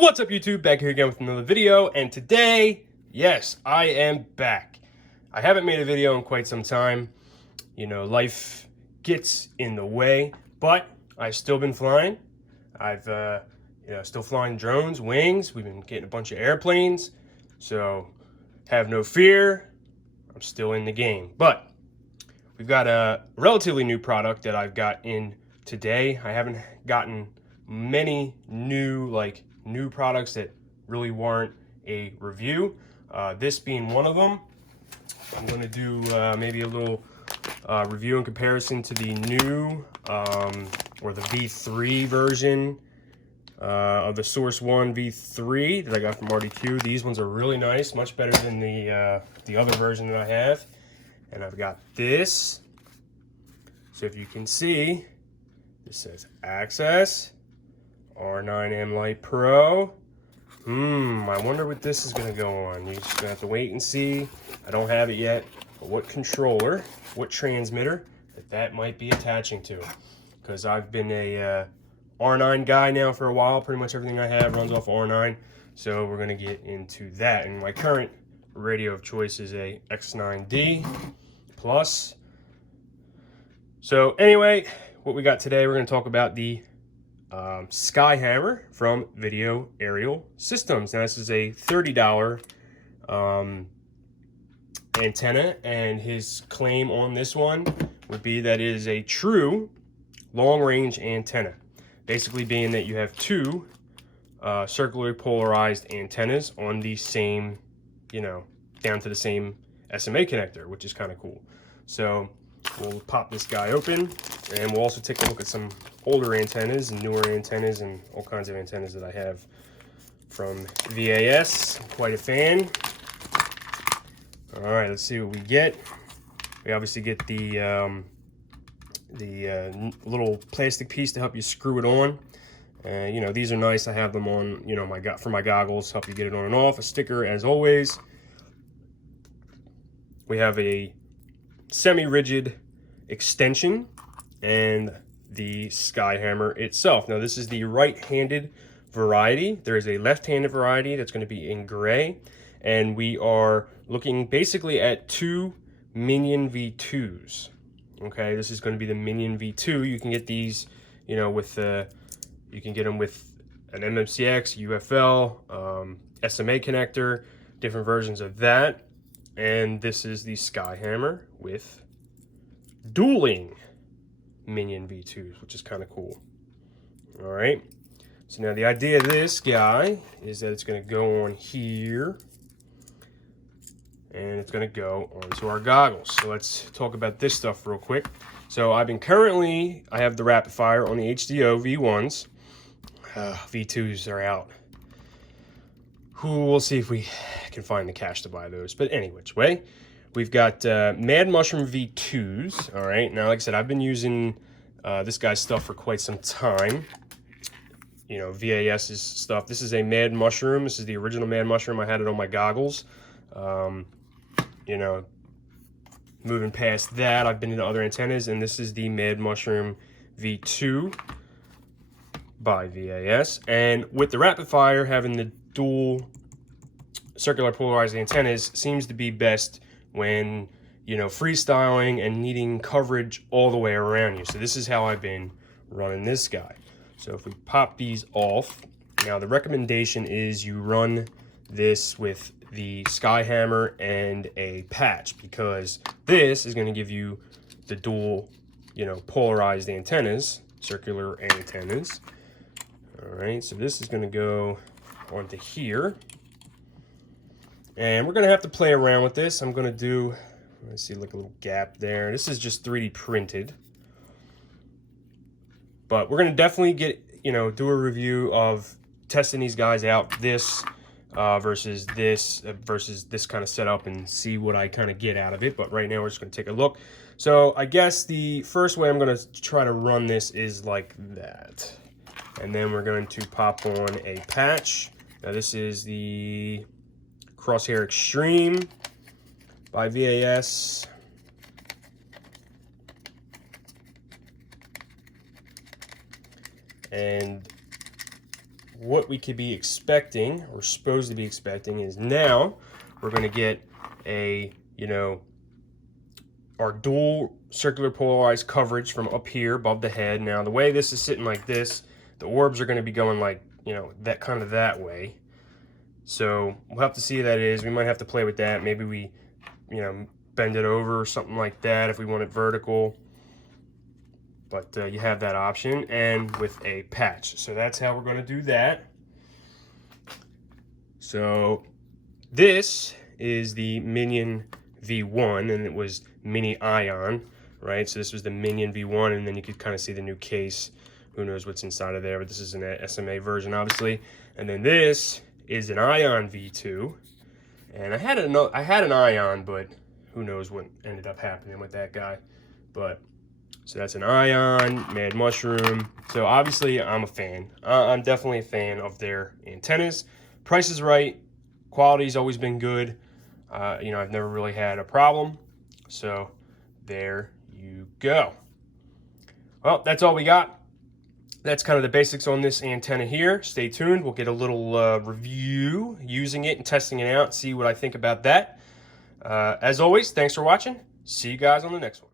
What's up, YouTube? Back here again with another video, and today, yes, I am back. I haven't made a video in quite some time. You know, life gets in the way, but I've still been flying. I've, still flying drones, wings. We've been getting a bunch of airplanes, so have no fear. I'm still in the game, but we've got a relatively new product that I've got in today. I haven't gotten many new products that really warrant a review. This being one of them. I'm going to do maybe a little review in comparison to the new or the V3 version of the Source One V3 that I got from RDQ. These ones are really nice, much better than the other version that I have. And I've got this. So if you can see, this says Access R9M Lite Pro. I wonder what this is going to go on. You're just going to have to wait and see. I don't have it yet, but what controller, what transmitter that might be attaching to. Because I've been a R9 guy now for a while. Pretty much everything I have runs off R9. So we're going to get into that. And my current radio of choice is a X9D Plus. So anyway, what we got today, we're going to talk about the SKYHAMMER from Video Aerial Systems. Now this is a $30 antenna, and his claim on this one would be that it is a true long-range antenna. Basically being that you have two circularly polarized antennas on the same, down to the same SMA connector, which is kind of cool. So we'll pop this guy open, and we'll also take a look at some older antennas and newer antennas and all kinds of antennas that I have from VAS. I'm quite a fan. All right, let's see what we get. We obviously get the little plastic piece to help you screw it on. These are nice. I have them on, for my goggles, help you get it on and off. A sticker, as always. We have a semi-rigid extension and the SKYHAMMER itself. Now this is the right-handed variety. There is a left-handed variety that's going to be in gray, and we are looking basically at two Minion V2s. Okay, this is going to be the Minion V2. You can get these, with you can get them with an MMCX, UFL, SMA connector, different versions of that. And this is the SKYHAMMER with dueling Minion V2s, which is kind of cool. All right. So now the idea of this guy is that it's going to go on here, and it's going to go onto our goggles. So let's talk about this stuff real quick. So I have the rapid fire on the HDO V1s. V2s are out. We'll see if we can find the cash to buy those. But any which way, we've got Mad Mushroom V2s. All right. Now, like I said, I've been using this guy's stuff for quite some time. VAS's stuff. This is a Mad Mushroom. This is the original Mad Mushroom. I had it on my goggles. Moving past that, I've been into other antennas, and this is the Mad Mushroom V2 by VAS. And with the rapid fire, having the dual circular polarized antennas seems to be best when freestyling and needing coverage all the way around you. So this is how I've been running this guy. So if we pop these off, now the recommendation is you run this with the SKYHAMMER and a patch, because this is going to give you the dual polarized antennas, circular antennas. All right, so this is going to go onto here, and we're going to have to play around with this. I'm going to do, let's see, like a little gap there. This is just 3D printed, but we're going to definitely do a review of testing these guys out, this versus this kind of setup, and see what I kind of get out of it. But right now we're just going to take a look. So I guess the first way I'm going to try to run this is like that. And then we're going to pop on a patch. Now this is the Crosshair Extreme by VAS. And what we could be expecting, or supposed to be expecting, is now we're going to get a, our dual circular polarized coverage from up here above the head. Now, the way this is sitting like this, the orbs are going to be going like, that kind of that way. So we'll have to see how that is. We might have to play with that. Maybe we, bend it over or something like that if we want it vertical. But you have that option, and with a patch. So that's how we're going to do that. So this is the Minion V1, and it was Mini Ion, right? So this was the Minion V1, and then you could kind of see the new case. Who knows what's inside of there, but this is an SMA version, obviously. And then this is an Ion V2, and I had an Ion, but who knows what ended up happening with that guy. But so that's an Ion, Mad Mushroom. So obviously I'm a fan. I'm definitely a fan of their antennas. Price is right. Quality's always been good. I've never really had a problem. So there you go. Well, that's all we got. That's kind of the basics on this antenna here. Stay tuned. We'll get a little review using it and testing it out, see what I think about that. As always, thanks for watching. See you guys on the next one.